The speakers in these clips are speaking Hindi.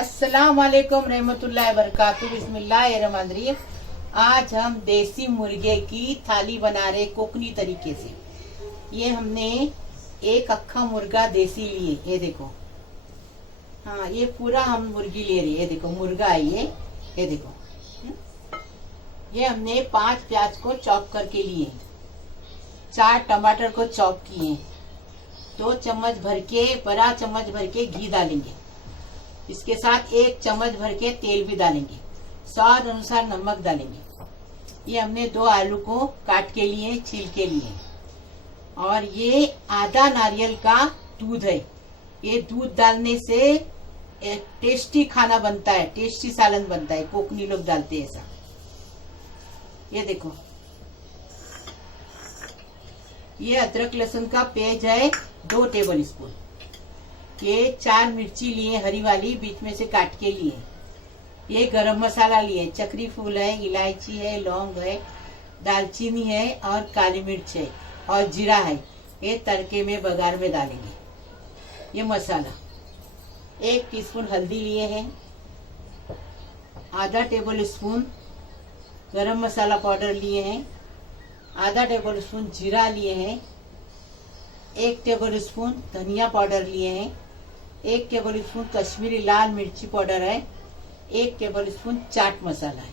अस्सलाम वालेकुम रहमतुल्लाहि बरकातुहू। बिस्मिल्लाहिर्रहमानिर्रहीम। आज हम देसी मुर्गे की थाली बना रहे कोकनी तरीके से। ये हमने एक अक्खा मुर्गा देसी लिए, ये देखो। हाँ, ये पूरा हम मुर्गी ले रही है, ये देखो मुर्गा है ये देखो। ये हमने 5 प्याज को चॉप करके लिए, 4 टमाटर को चॉप किए, 2 चम्मच भर के बड़ा चम्मच भर के घी डालेंगे। इसके साथ 1 चम्मच भर के तेल भी डालेंगे। स्वाद अनुसार नमक डालेंगे। ये हमने 2 आलू को काट के लिए, छील के लिए। और ये आधा नारियल का दूध है। ये दूध डालने से एक टेस्टी खाना बनता है, टेस्टी सालन बनता है। कोकनी लोग डालते हैं ऐसा। ये देखो, ये अदरक लहसुन का पेस्ट है 2 टेबल स्पून। ये 4 मिर्ची लिए हरी वाली, बीच में से काट के लिए। ये गरम मसाला लिए, चक्री फूल है, इलायची है, लौंग है, दालचीनी है और काली मिर्च है और जीरा है। ये तड़के में बघार में डालेंगे। ये मसाला 1 टीस्पून हल्दी लिए हैं, आधा टेबल स्पून गरम मसाला पाउडर लिए हैं, आधा टेबल स्पून जीरा लिए हैं, 1 टेबल स्पून धनिया पाउडर लिए हैं, 1 टेबल स्पून कश्मीरी लाल मिर्ची पाउडर है, 1 टेबल स्पून चाट मसाला है।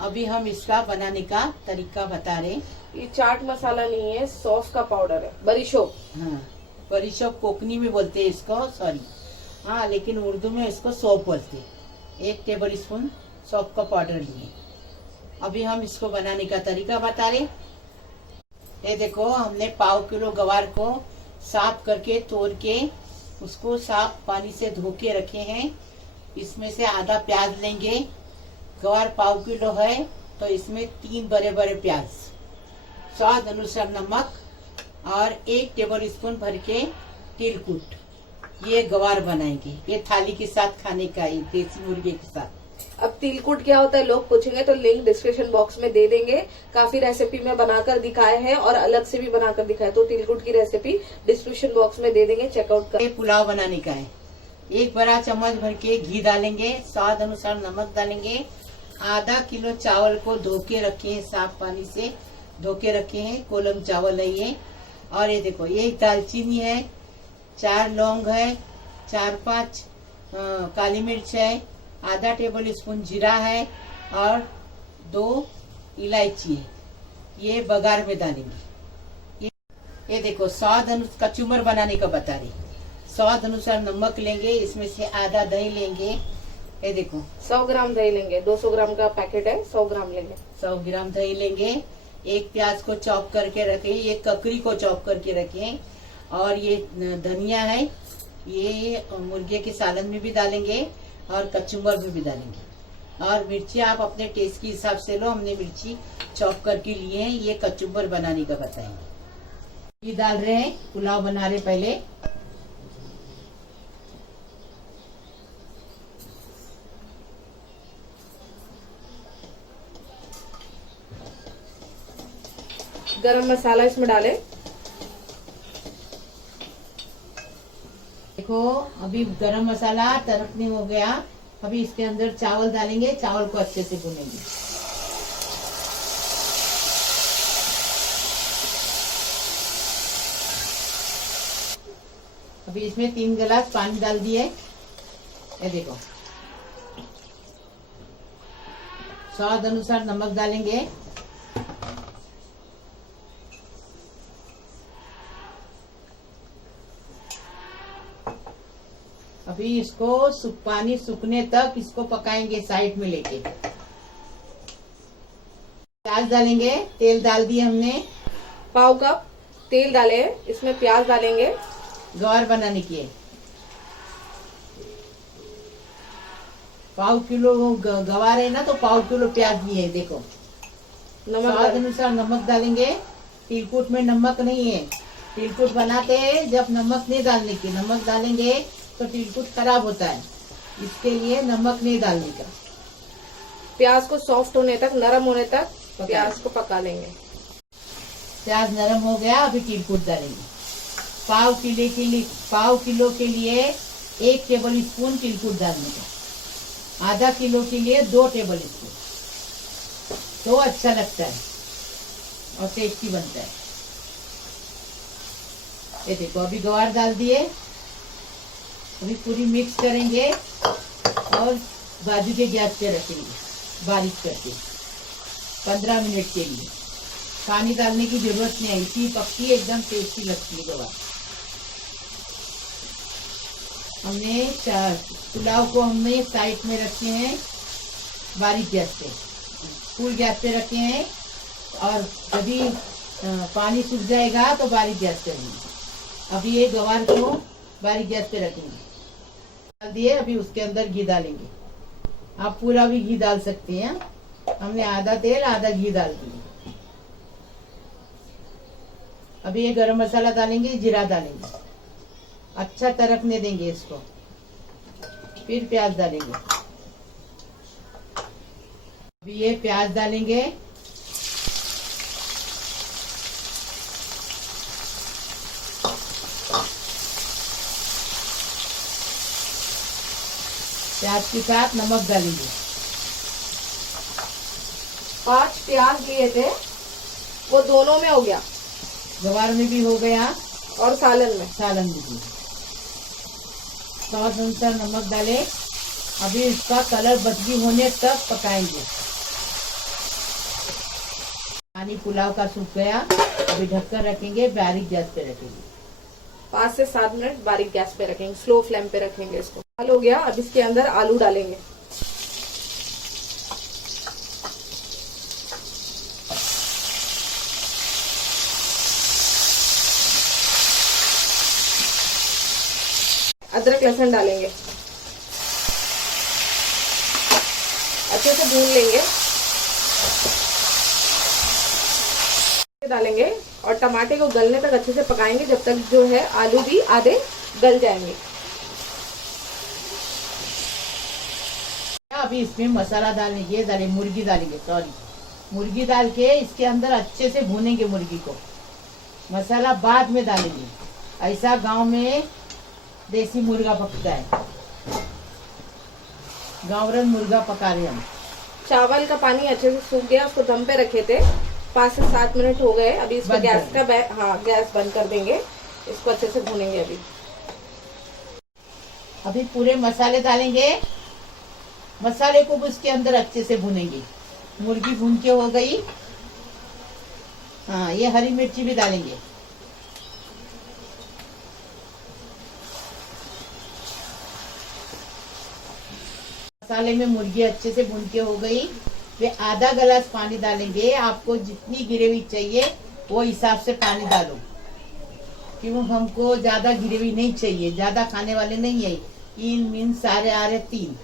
अभी हम इसका बनाने का तरीका बता रहे। ये चाट मसाला नहीं है, सौंफ का पाउडर है, बरीशोप। हाँ, बरीशोप कोकनी में बोलते हैं इसको, सॉरी। हाँ, लेकिन उर्दू में इसको सौंफ बोलते हैं। 1 टेबल स्पून सौंफ का पाउडर लिए। अभी हम इसको बनाने का तरीका बता रहे। ये देखो, हमने पाव किलो गवार को साफ करके तोड़ के उसको साफ पानी से धो के रखे हैं। इसमें से आधा प्याज लेंगे। गवार पाव किलो है तो इसमें 3 बड़े बड़े प्याज, स्वाद अनुसार नमक और 1 टेबल स्पून भर के तिलकुट। ये गवार बनाएंगे, ये थाली के साथ खाने का, ये देसी मुर्गे के साथ। अब तिलकुट क्या होता है लोग पूछेंगे तो लिंक डिस्क्रिप्शन बॉक्स में दे देंगे। काफी रेसिपी में बनाकर दिखाए हैं और अलग से भी बनाकर दिखाए, तो तिलकुट की रेसिपी डिस्क्रिप्शन बॉक्स में दे देंगे, चेकआउट कर। पुलाव बनाने का है। 1 बड़ा चम्मच भर के घी डालेंगे, स्वाद अनुसार नमक डालेंगे। आधा किलो चावल को धो के रखे हैं, साफ पानी से धो के रखे हैं, कोलम चावल है ये। और ये देखो, ये दालचीनी है, 4 लौंग है, 4-5 काली मिर्च है, आधा टेबल स्पून जीरा है और 2 इलायची है। ये बघार में डालेंगे। ये देखो, स्वाद अनुसार कचूमर बनाने का बता रही। स्वाद अनुसार नमक लेंगे, इसमें से आधा दही लेंगे। ये देखो, 100 ग्राम दही लेंगे, 200 ग्राम का पैकेट है, 100 ग्राम लेंगे। 100 ग्राम दही लेंगे। 1 प्याज को चॉप करके रखे, ये ककड़ी को चॉप करके रखे। और ये धनिया है, ये मुर्गे के सालन में भी डालेंगे और कचुम्बर में भी डालेंगे। और मिर्ची आप अपने टेस्ट के हिसाब से लो, हमने मिर्ची चॉप करके लिए हैं। ये कचुम्बर बनाने का बताएंगे। ये डाल रहे हैं, पुलाव बना रहे पहले। गरम मसाला इसमें डालें। देखो, अभी गरम मसाला तड़कने हो गया। अभी इसके अंदर चावल डालेंगे, चावल को अच्छे से भूनेंगे। अभी इसमें 3 गिलास पानी डाल दिए। ये देखो, स्वाद अनुसार नमक डालेंगे। अभी इसको पानी सूखने तक इसको पकाएंगे, साइड में लेके। प्याज डालेंगे, तेल डाल दिए हमने। पाव कप तेल डाले, इसमें प्याज डालेंगे। गवार बनाने की है। पाव किलो गवार है ना, तो पाव किलो प्याज लिए। देखो, स्वाद अनुसार नमक डालेंगे। तिलकुट में नमक नहीं है, तिलकुट बनाते हैं जब नमक नहीं डालने की। नमक डालेंगे तो तिलकुट खराब होता है, इसके लिए नमक नहीं डालने का। प्याज को सॉफ्ट होने तक, नरम होने तक प्याज को पका लेंगे। प्याज नरम हो गया, अभी तिलकुट डालेंगे। पाव किलो के लिए 1 टेबल स्पून तिलकुट डालने का। आधा किलो के लिए 2 टेबल स्पून, तो अच्छा लगता है और टेस्टी बनता है। ये देखो अभी ग्वार डाल दिए, अभी पूरी मिक्स करेंगे और बाजू के गैस पे रखेंगे बारीक करके 15 मिनट के लिए। पानी डालने की जरूरत नहीं है, इतनी पक्की एकदम टेस्टी लगती है गवार। हमने पुलाव को हमने साइड में रखे हैं बारीक गैस पे, फुल गैस पे रखे हैं, और जब पानी सूख जाएगा तो बारीक गैस पे रहेंगे। अभी ये गवार को बारीक गैस पे रखेंगे, डाल दिए। अभी उसके अंदर घी डालेंगे, आप पूरा भी घी डाल सकते हैं, हमने आधा तेल आधा घी डाल दिए। अभी ये गरम मसाला डालेंगे, जीरा डालेंगे, अच्छा तड़कने देंगे इसको, फिर प्याज डालेंगे। अभी ये प्याज डालेंगे, प्याज के साथ नमक डालेंगे। 5 प्याज लिए थे, वो दोनों में हो गया, गवार में भी हो गया और सालन में भी। स्वाद अनुसार नमक डाले। अभी इसका कलर बदली होने तक पकाएंगे। पानी पुलाव का सूख गया, अभी ढककर रखेंगे, बारीक गैस पे रखेंगे। 5 से 7 मिनट बारीक गैस पे रखेंगे, स्लो फ्लेम पे रखेंगे इसको। दाल हो गया, अब इसके अंदर आलू डालेंगे। अदरक लहसुन डालेंगे, अच्छे से भून लेंगे डालेंगे, और टमाटे को गलने तक अच्छे से पकाएंगे, जब तक जो है आलू भी आधे गल जाएंगे। अभी इसमें मसाला डालेंगे, ये डालेंगे, मुर्गी डालेंगे, मुर्गी डाल के इसके अंदर अच्छे से भूनेंगे मुर्गी को। मसाला बाद में डालेंगे, ऐसा गांव में देसी मुर्गा पकता है, गांवरन मुर्गा पका रहे हम। चावल का पानी अच्छे से सूख गया, उसको दम पे रखे थे, 5 से 7 मिनट हो गए। अभी इसका गैस गैस बंद कर देंगे, इसको अच्छे से भूनेंगे। अभी पूरे मसाले डालेंगे, मसाले को भी उसके अंदर अच्छे से भुनेंगे। मुर्गी भून के हो गई। हाँ, ये हरी मिर्ची भी डालेंगे। मसाले में मुर्गी अच्छे से भून के हो गई। वे आधा गिलास पानी डालेंगे, आपको जितनी ग्रेवी चाहिए वो हिसाब से पानी डालो, क्यों हमको ज्यादा ग्रेवी नहीं चाहिए, ज्यादा खाने वाले नहीं है, 3 मीन सारे आ रहे 3,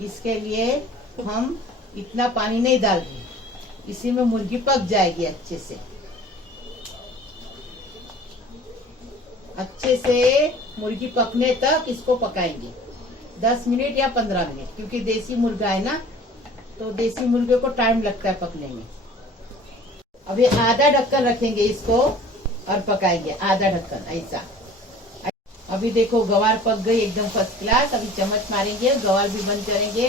इसके लिए हम इतना पानी नहीं डाल रहे, इसी में मुर्गी पक जाएगी अच्छे से। अच्छे से मुर्गी पकने तक इसको पकाएंगे, 10 मिनट या 15 मिनट, क्योंकि देसी मुर्गा है ना, तो देसी मुर्गे को टाइम लगता है पकने में। अभी आधा ढक्कन रखेंगे इसको और पकाएंगे, आधा ढक्कन ऐसा। अभी देखो गवार पक गई एकदम फर्स्ट क्लास। अभी चम्मच मारेंगे, गवार भी बंद करेंगे।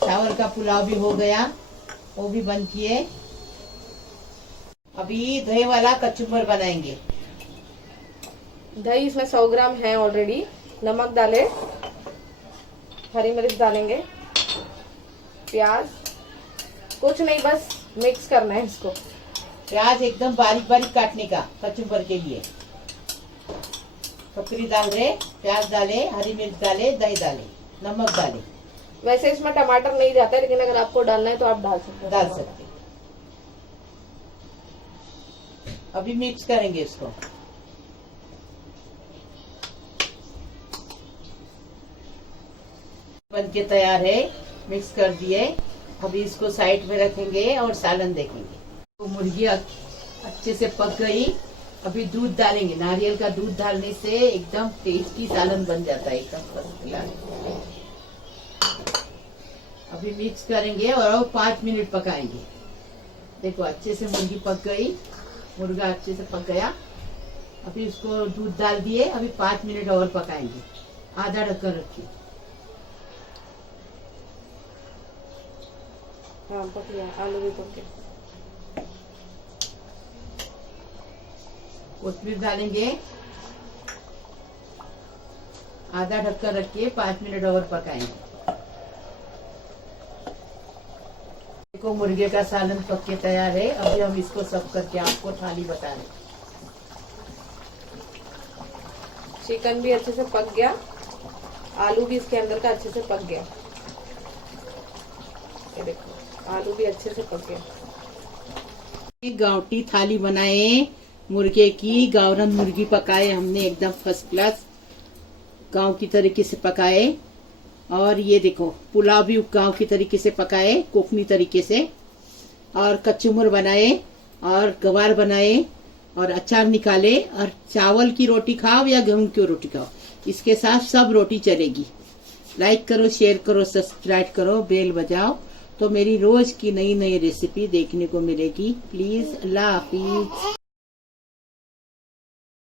चावल का पुलाव भी हो गया, वो भी बंद किए। अभी दही वाला कचुम्बर बनाएंगे। दही इसमें 100 ग्राम है ऑलरेडी। नमक डाले, हरी मिर्च डालेंगे, प्याज, कुछ नहीं, बस मिक्स करना है इसको। प्याज एकदम बारीक बारीक काटने का कचुम्बर के लिए। ककड़ी डाल रहे, प्याज डाले, हरी मिर्च डाले, दही डाले, नमक डाले। वैसे इसमें टमाटर नहीं जाता है, लेकिन अगर आपको डालना है तो आप डाल सकते हैं। अभी मिक्स करेंगे इसको। बन के तैयार है, मिक्स कर दिए। अभी इसको साइड में रखेंगे और सालन देखेंगे। तो मुर्गी अच्छे से पक गई। अभी दूध डालेंगे, नारियल का दूध डालने से एकदम टेस्टी सालन बन जाता है, एकदम फर्स्ट क्लास। अभी मिक्स करेंगे और 5 मिनट पकाएंगे। देखो अच्छे से मुर्गी पक गई, मुर्गा अच्छे से पक गया। अभी इसको दूध डाल दिए, अभी 5 मिनट और पकाएंगे। आधा ढक्कन रखिए। हाँ पक गया, आलू भी पक गया। कोथिंबीर डालेंगे, आधा ढक्कन रखिए, 5 मिनट और पकाएंगे। देखो मुर्गे का सालन पक के तैयार है। अभी हम इसको सर्व करके आपको थाली बता रहे हैं। चिकन भी अच्छे से पक गया, आलू भी इसके अंदर का अच्छे से पक गया। ये देखो आलू भी अच्छे से पक गया। गाँवटी थाली बनाए मुर्गे की, गावरन मुर्गी पकाए हमने एकदम फर्स्ट क्लास, गांव की तरीके से पकाए। और ये देखो पुलाव भी गांव की तरीके से पकाए, कोकनी तरीके से। और कचुम्बर बनाए और गवार बनाए और अचार निकाले। और चावल की रोटी खाओ या गेहूं की रोटी खाओ, इसके साथ सब रोटी चलेगी। लाइक करो, शेयर करो, सब्सक्राइब करो, बेल बजाओ, तो मेरी रोज की नई नई रेसिपी देखने को मिलेगी। प्लीज, अल्लाह हाफिज।